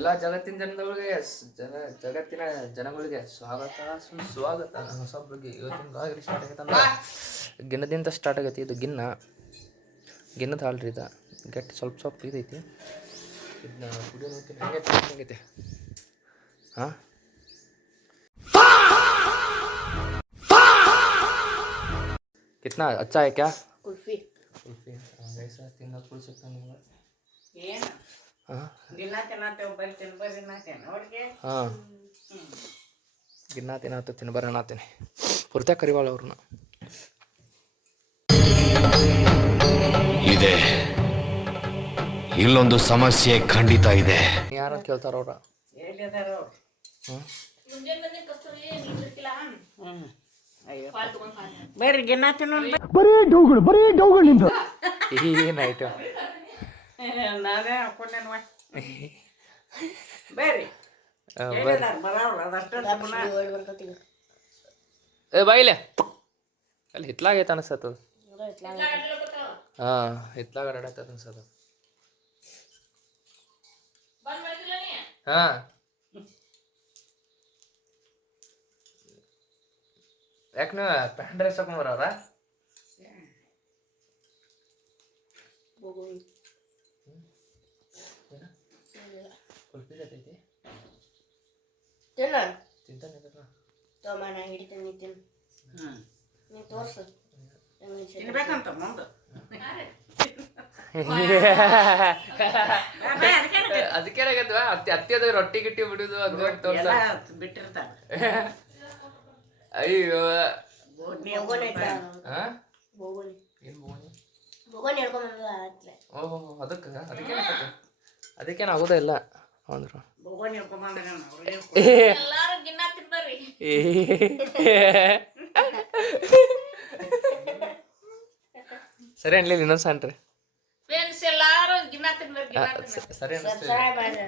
ಎಲ್ಲ ಜಗತ್ತಿನ ಜನಗಳಿಗೆ ಜಗತ್ತಿನ ಜನಗಳಿಗೆ ಸ್ವಾಗತ ಸುಸ್ವಾಗತ. ಹೊಸೊಬ್ರಿಗೆ ಇವತ್ತಿನ ಗಾಳಿ ಸ್ಟಾರ್ಟ್ ಆಗೈತೆ ಅಂದ್ರೆ ಗಿನ್ನದಿಂದ ಸ್ಟಾರ್ಟ್ ಆಗೈತಿ. ಇದು ಗಿನ್ನದ ಹಾಲ್ರಿ ಇದು ಗಟ್ಟಿ ಸ್ವಲ್ಪ ಇದೈತಿ. ಇದನ್ನ ಕುಡಿಯೋದು ಹೆಂಗೈತೆ ಹಾಂ. कितना अच्छा है क्या? कुल्फी वैसा तीन कुल सकता नहीं है हाँ गिना ತಿನ್ನತ್ತೆ ತಿನ್ನಬರ ಅನ್ನತ್ತೇನೆ ಪುರ್ತ ಕರಿವಾಳ ಅವ್ರನ್ನ ಇದೆ. ಇಲ್ಲೊಂದು ಸಮಸ್ಯೆ ಖಂಡಿತ ಇದೆ. ಯಾರ ಕೇಳ್ತಾರ ಅವ್ರ ಬರ್ರಿ ಬರೀ ಡೌಗಳು ನಿಂದು ಏನಾಯ್ತು ನಾನೇ ಹಾಕೊಂಡೇನು ಬರ್ರಿ ಏ ಬಾಯಿಲೆ ಅಲ್ಲಿ ಹಿತ್ಲಾಗೈತೆ ಅನಿಸ್ತದ. ಹಾಂ ಹಿತ್ಲಾಗ ಅಡಾಡತ್ತ ಅನ್ಸದ. ಹಾಂ ಯಾಕೆ ನೀವು ಪ್ಯಾಂಟ್ ಡ್ರೆಸ್ ಹಾಕೊಂಬರವ್ರ? ಕುಲ್ಫಿ ಜೊತೈತಿ ತಿನ್ಬೇಕಂತ ಮುಂದೆ ಅದಕ್ಕೆ ಅತ್ತೆದ ರೊಟ್ಟಿ ಗಿಟ್ಟಿ ಬಿಡುದು ಅದು ಬಿಟ್ಟಿರ್ತಾರೆ. ಅಯ್ಯೋ ಓಹೋ ಅದಕ್ಕೇನು ಆಗೋದೇ ಇಲ್ಲ ಅಂದ್ರು. ಸರಿ ಅನ್ಲಿಲ್ಲ ಇನ್ನೊಂದು ಸಾನ್ರಿ ಸರಿ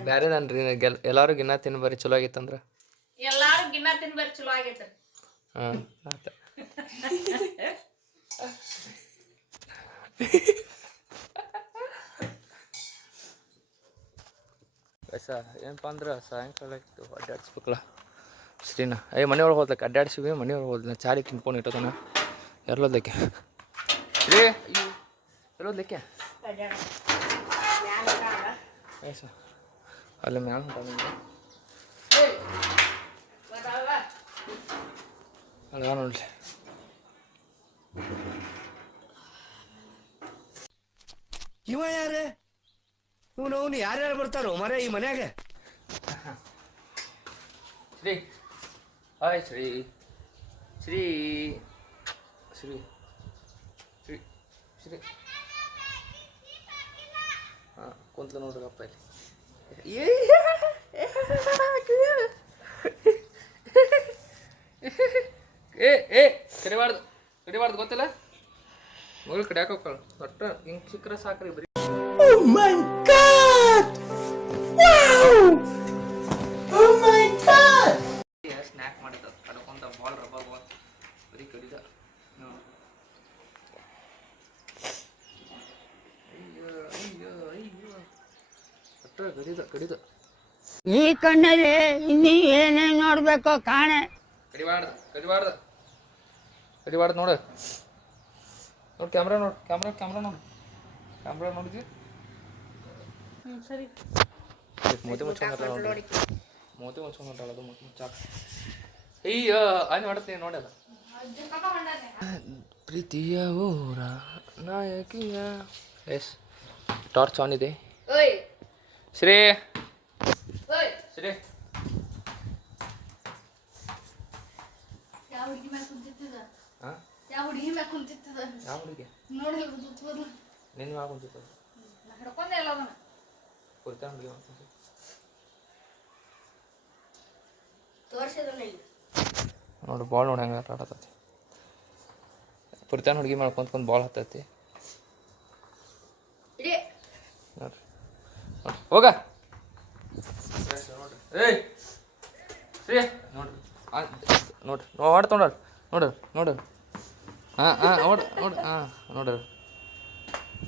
ಬ್ಯಾರೇದನ್ರಿ ಎಲ್ಲಾರು ಗಿನ್ನ ತಿನ್ಬರಿ ಚಲೋ ಆಗೈತಂದ್ರ ಎಲ್ಲಾರು ಗಿನ್ನ ತಿನ್ಬರಿ ಚಲೋ ಆಗೈತೆ. ಹಾಂ ಆತ ಏನಪ್ಪ ಅಂದ್ರೆ ಸಾಯಂಕಾಲ ಇತ್ತು ಅಡ್ಡಾಡ್ಸ್ಬೇಕಲ್ಲ ಶ್ರೀನ. ಮನೆಯೊಳಗೆ ಹೋದ್ಲಕ್ಕೆ ಅಡ್ಡಾಡ್ಸಿವಿ ಮನೆಯೊಳಗೆ ಹೋದ್ಲ ಚಾಲಿ ತಿನ್ಕೊಂಡು ಇಟ್ಟೋದನ ಎಲ್ಲೋದ್ಲಕ್ಕೆ ಶ್ರೀ ಎಲ್ಲೋದ್ಲಿಕ್ಕೆ ಅಲ್ಲ ಮ್ಯಾಲ ಅಲ್ಲ ನೋಡ್ರಿ ಇವ ಯಾರೇ ಇವನು ಯಾರ್ಯಾರು ಬರ್ತಾರೋ ಮರ ಈ ಮನ್ಯಾಗ? ಶ್ರೀ ಹಾಯ್ ಶ್ರೀ ಶ್ರೀ ಶ್ರೀ ಶ್ರೀ ಶ್ರೀ ಹಾಂ ಕುಂತ್ಲು ನೋಡ್ರಿ ಅಪ್ಪ ಇಲ್ಲಿ. ಏ ಕಡಿಬಾರ್ದು ಗೊತ್ತಿಲ್ಲ ಮಗಳು ಕಡಿಯಾಕ ಹೋಗ್ತಾಳ ಒಟ್ಟ ಹಿಂಗೆ ಸಿಕ್ಕರೆ ಸಾಕ್ರಿ ಬರೀ. Oh my God! Wow! Oh my God! Snack ಮಾಡಿದ ಕಡ್ಕೊಂತ ಬಾಲ್ ರಬ್ಬರ್ ಬಾಲ್ ಬರೀ ಕಡಿದ. ಅಯ್ಯೋ ಒಟ್ಟ ಕಡಿದ ಈ ಕಣ್ಣಲ್ಲಿ ಇನ್ನೀ ಏನೇನು ನೋಡ್ಬೇಕೋ ಕಾಣೆ. ಕಡಿಬಾರ್ದು ನೋಡು ಕ್ಯಾಮ್ರಾ ನೋಡಿದ್ವಿ. ಸರಿ ಮೋತಿ ಮುಚ್ಕೊಂಡ್ರಲ್ಲ ಅದು ಮುಚ್ಚಾಕ. ಅಯ್ಯೋ ಅಲ್ಲಿ ನೋಡತ್ತೀನಿ ನೋಡಲ್ಲ ಪ್ರೀತಿಯ ಊರ ನಾಯಕಿಯ. ಎಸ್ ಟಾರ್ಚ್ ಆನ್ ಇದೆ. ಶ್ರೀ ಯಾವ ಹುಡುಗಿ ಮ್ಯಾಗ ಕುಂತಿರ್ತದ? ಹಾಂ ಯಾವ ಹುಡುಗಿ ಮ್ಯಾಗ ಕುಂತಿರ್ತದ? ಯಾವ ಹುಡುಗಿ ನೋಡಿಲ್ಲ ಗೊತ್ತಿರ್ತದ. ನಿನ್ನ ಮ್ಯಾಗ ಕುಂತಿರ್ತದ ಹಿಡ್ಕೊಂಡೆ ಎಲ್ಲ ಅದನ್ನ ಕುರ್ತಾ ಹುಡುಗಿ ಮಾಡ್ಕೊಂತ ತೋರ್ಸಿದಲ್ಲ ಇಲ್ಲಿ ನೋಡು ಬಾಲ್ ನೋಡಿ ಹೆಂಗೆ ಆಟ ಆಡತೈತಿ. ಪುರ್ತಾನ ಹುಡುಗಿ ಮಾಡ್ಕೊಂತ ಬಾಲ್ ಹತ್ತೈತಿ ನೋಡ್ರಿ ಹೋಗ ನೋಡ್ರಿ. ಏಯ್ ಶ್ರೀ ನೋಡ್ರಿ ನೋಡ್ರಿ ಹಾಂ ನೋಡ್ರಿ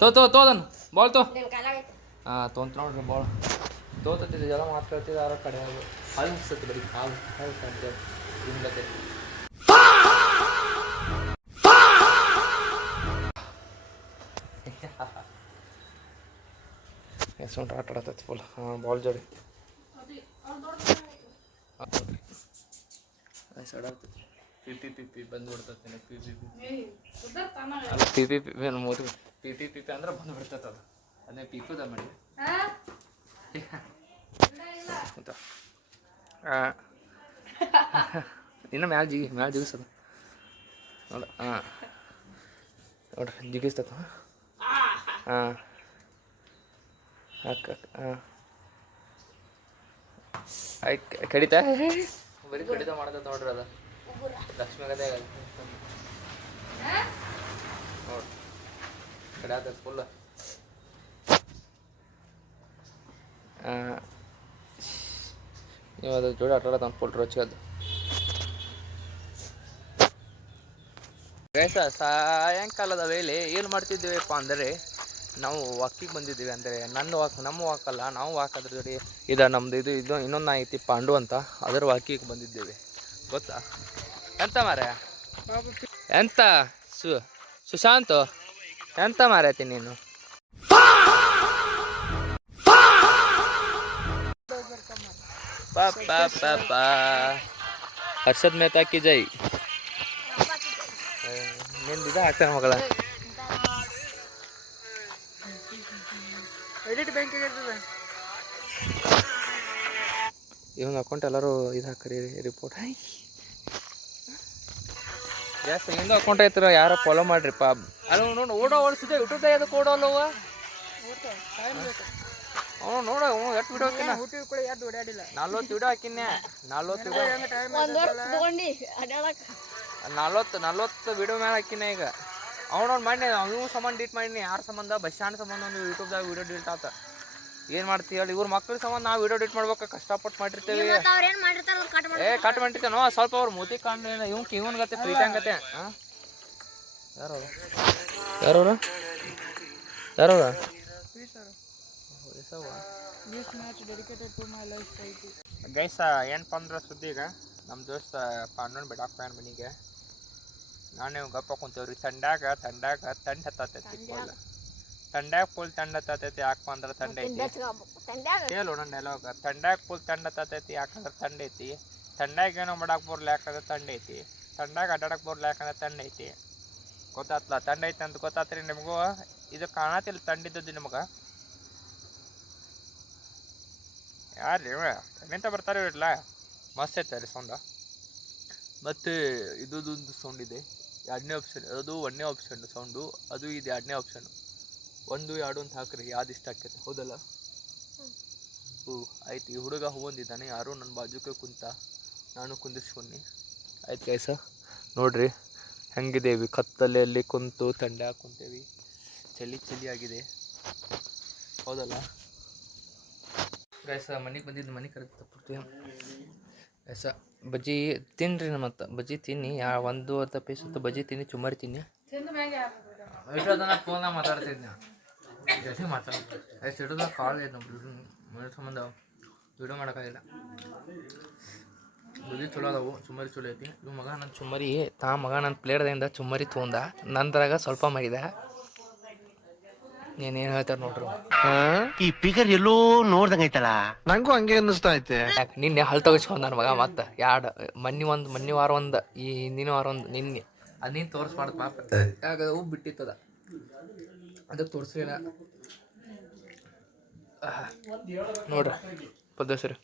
ತೋದನ್ ಬಾಲ್ ಹಾಂ ತೊಗೊಂತ ನೋಡ್ರಿ ಬಾಲ್ ತೋತತ್ತಿದ್ದು ಜಲ ಮಾತಾಡ್ತಿದ್ದು ಯಾರೋ ಕಡೆ ಹಾಲು ಅನ್ಸುತ್ತೆ ಬರೀ ಹಾಲು ಹಾಲು ಕಂತೆ ತಿನ್ಲತ್ತೆ ಎಷ್ಟು ಆಟ ಆಡತ್ತೈತಿ ಫುಲ್ ಹಾಂ ಬಾಲ್ ಜೋಡಿ ಸೈಡ್ ಆಗ್ತೈತಿ ಪಿ ಬಂದ್ಬಿಡ್ತೈತಿ ಪಿ ಮೋದಿ ಪಿ ಅಂದ್ರೆ ಬಂದ್ಬಿಡ್ತೈತೆ ಅದು ಅದನ್ನೇ ಪಿಪುದ ಮಾಡಿ ಇನ್ನು ಮ್ಯಾಲೆ ಜಿಗಿಸೋದು ನೋಡ ಹಾಂ ನೋಡ್ರಿ ಜಿಗಿಸ್ತೈತ ಹಾಂ ಹಾಂ ಆಯ್ತು ಕಡಿತಾ ಬರೀ ಕಡಿತ ಮಾಡ್ತೈತೆ ನೋಡ್ರಿ ಅದು ಲಕ್ಷ್ಮೀ ಗದೆ ನೋಡಿ ಕಡೆ ಆಗ್ತೈತೆ ಫುಲ್ ನೀವು ಅದು ಜೋಡಿ ಆಟ ಆಡೋದು ಫುಲ್ ರುಚಿಗದು ಗೈಸ ಸಾಯಂಕಾಲದ ವೇಳೆ ಏನು ಮಾಡ್ತಿದ್ದೀವಪ್ಪ ಅಂದರೆ ನಾವು ವಾಕಿಗೆ ಬಂದಿದ್ದೀವಿ ಅಂದರೆ ನಮ್ಮ ವಾಕಲ್ಲ ನಾವು ವಾಕ್ ಅದ್ರ ಜೋಡಿ ಇದು ನಮ್ಮದು ಇದು ಇನ್ನೊಂದು ಐತಿ ಪಾಂಡು ಅಂತ ಅದರ ವಾಕಿಗೆ ಬಂದಿದ್ದೇವೆ ಗೊತ್ತಾ ಎಂತ ಮಾರ್ಯ ಎಂತ ಸುಶಾಂತ್ ಎಂತ ಮಾರೈತಿ ನೀನು ಪಾಪ ಹರ್ಷದ್ ಮೆಹ್ತಾ ಕಿ ಜೈ ನಿಂದು ಇದು ಹಾಕ್ತಾನೆ ಮಗಳ ಇವನ್ ಅಕೌಂಟ್ ಎಲ್ಲರೂ ಇದು ಹಾಕ್ರಿ ರಿಪೋರ್ಟ್ ಜಾಸ್ತಿ ನಿಂದು ಅಕೌಂಟ್ ಐತ್ರ ಯಾರೋ ಫಾಲೋ ಮಾಡ್ರಿಪ್ಪ ಅಲ್ಲ ನೋಡಿ ಓಡೋ ಓಡಿಸಿದೆ ಯೂಟ್ಯೂಬ್ದಾಗ ಅದಕ್ಕೆ ಓಡೋಲ್ಲವ ಅವನು ನೋಡ ಎಷ್ಟು ವಿಡಿಯೋ ಹಾಕಿನ 40 ವಿಡಿಯೋ ಹಾಕಿನ್ಯಾ 40 ವಿಡಿಯೋ ಮೇಲೆ ಹಾಕಿನ ಈಗ ಅವ್ನು ಮಾಡಿ ಅವ್ನು ಸಂಬಂಧ ಡಿಲೀಟ್ ಮಾಡೀನಿ ಯಾರ ಸಂಬಂಧ ಬಸ್ಸಾಂಡ್ ಸಂಬಂಧ ಒಂದು ಯೂಟ್ಯೂಬ್ದಾಗ ವಿಡಿಯೋ ಡಿಲೀಟ್ ಆತ ಏನು ಮಾಡ್ತೀವಿ ಹೇಳಿ ಇವ್ರ ಮಕ್ಳ ಸಂಬಂಧ ನಾವು ವಿಡಿಯೋ ಡಿಲೀಟ್ ಮಾಡ್ಬೇಕು ಕಷ್ಟಪಟ್ಟು ಮಾಡಿರ್ತೀವಿ ಕಟ್ ಮಾಡಿರ್ತೇನೋ ಸ್ವಲ್ಪ ಅವ್ರು ಮೂತಿ ಕಾಣ ಇವನ್ ಗತೆ ಪ್ರೀತಂಗತೆ ಹಾಂ ಯಾರವ್ರ ಗೈಸ ಏನಪ್ಪ ಅಂದ್ರೆ ಸುದ್ದಿ ಈಗ ನಮ್ಮ ದೋಸ್ತ ಪಾಂಡವನ್ ಬಿಡಾಕ್ ಫ್ಯಾನ್ ಮನೆಗೆ ನಾನು ಗಪ್ಪ ಕುಂತೇವ್ರಿ ತಂಡಾಗ ತಂಡ ಹತ್ತತೈತಿ ಫುಲ್ ತಂಡ ಹತ್ತತೈತಿ ಯಾಕಪ್ಪ ಅಂದ್ರೆ ತಂಡ ಐತಿ ಕೇಳು ನನ್ನ ಡೈಲಾಗ್ ತಂಡಾಗ ಫುಲ್ ತಂಡ ಹತ್ತತೈತಿ ಯಾಕಂದ್ರೆ ತಂಡ ಐತಿ ತಂಡಾಗ ಏನೋ ಮಾಡಕ್ಕೆ ಬರಲ್ಲ ಯಾಕಂದ್ರೆ ತಂಡ ಐತಿ ತಂಡಾಗ ಅಡ್ಡಾಡಕ್ಕೆ ಬರಲ್ಲ ಯಾಕಂದ್ರೆ ತಂಡ ಐತಿ ಗೊತ್ತಾತ್ಲ ತಂಡ ಐತಿ ಅಂತ ಗೊತ್ತಾತ್ರಿ ನಿಮಗೂ ಇದು ಕಾಣತಿಲ್ಲ ತಂಡಿದ್ದದ್ದು ನಿಮಗೆ ಯಾರ್ರಿ ಎಲ್ಲಿಂತ ಬರ್ತಾರೆ ಇರಲ್ಲ ಮಸ್ತ್ ಐತೆ ಸೌಂಡ ಮತ್ತು ಇದೊಂದು ಸೌಂಡ್ ಇದೆ ಎರಡನೇ ಆಪ್ಷನ್ ಅದು ಒಂದನೇ ಆಪ್ಷನ್ ಸೌಂಡು ಅದು ಇದು ಎರಡನೇ ಆಪ್ಷನ್ 1 2 ಅಂತ ಹಾಕ್ರಿ ಯಾವ್ದು ಇಷ್ಟ ಆಕೈತೆ ಹೌದಲ್ಲ ಆಯ್ತು ಈ ಹುಡುಗ ಹೂವಂದಿದ್ದಾನೆ ಯಾರು ನನ್ನ ಬಾಜುಕೆ ಕುಂತ ನಾನು ಕುಂದಿಸ್ಕೊಂಡಿ ಆಯ್ತು ಗೈಸ ನೋಡ್ರಿ ಹೆಂಗಿದೇವಿ ಕತ್ತಲೆಯಲ್ಲಿ ಕುಂತು ತಂಡ ಕುಂತೇವಿ ಚಳಿ ಆಗಿದೆ ಹೌದಲ್ಲ ಗೈಸ ಮನೆಗೆ ಬಂದಿದ್ದು ಮನೆ ಕರೆಕ್ಟ್ ತಪ್ಪು ಗೈಸ ಬಜ್ಜಿ ತಿನ್ನಿರಿ ಮತ್ತು ಬಜ್ಜಿ ತಿನ್ನಿ ಒಂದು ಅರ್ಧ ಪೀಸ್ ಹೊತ್ತು ಬಜ್ಜಿ ತಿನ್ನಿ ಚುಮ್ಮರಿ ತಿನ್ನಿ ಫೋನಾಗ ಮಾತಾಡ್ತಿದ್ದೆ ಜೊತೆ ಮಾತಾಡ್ತೀನಿ ಸಿಡಿದಾಗ ಕಾಲ್ ಇದೆ ಮನೆ ಸಂಬಂಧ ವಿಡಿಯೋ ಮಾಡೋಕ್ಕಾಗಿಲ್ಲ ಬಜ್ಜಿ ಚಲೋ ಅದಾವು ಚುಮ್ಮರಿ ಚಲೋ ಐತಿ ಇವು ಮಗ ನನ್ನ ಚುಮ್ಮರಿ ನನ್ನ ಪ್ಲೇಟ್ದಿಂದ ಚುಮ್ಮರಿ ತೊಗೊಂಡ ನಂತರಾಗ ಸ್ವಲ್ಪ ಮಾಡಿದೆ ಏನೇನು ಹೇಳ್ತಾರೆ ನೋಡ್ರಿ ಈ ಪಿಗರ್ ಎಲ್ಲೋ ನೋಡ್ದಂಗೈತಲ್ಲ ನಂಗೂ ಹಂಗೆ ಅನ್ನಿಸ್ತಾ ಐತೆ ನಿನ್ನೆ ಹಲ್ ತಗೋಸ್ಕೊಂಡ್ ನನ್ನ ಮಗ ಮತ್ತೆ ಎರಡು ಮೊನ್ನೆ ವಾರ ಒಂದು ಈ ಹಿಂದಿನ ವಾರ ಒಂದು ನಿನ್ನೆ ಅದು ನೀನು ತೋರಿಸ್ಬಾರ್ದು ಪಾಪ ಆಗ ಹೂ ಬಿಟ್ಟಿತ್ತದ ಅದಕ್ಕೆ ತೋರಿಸ್ಲಿಲ್ಲ ನೋಡ್ರಿ ಪದ್ಧತಿ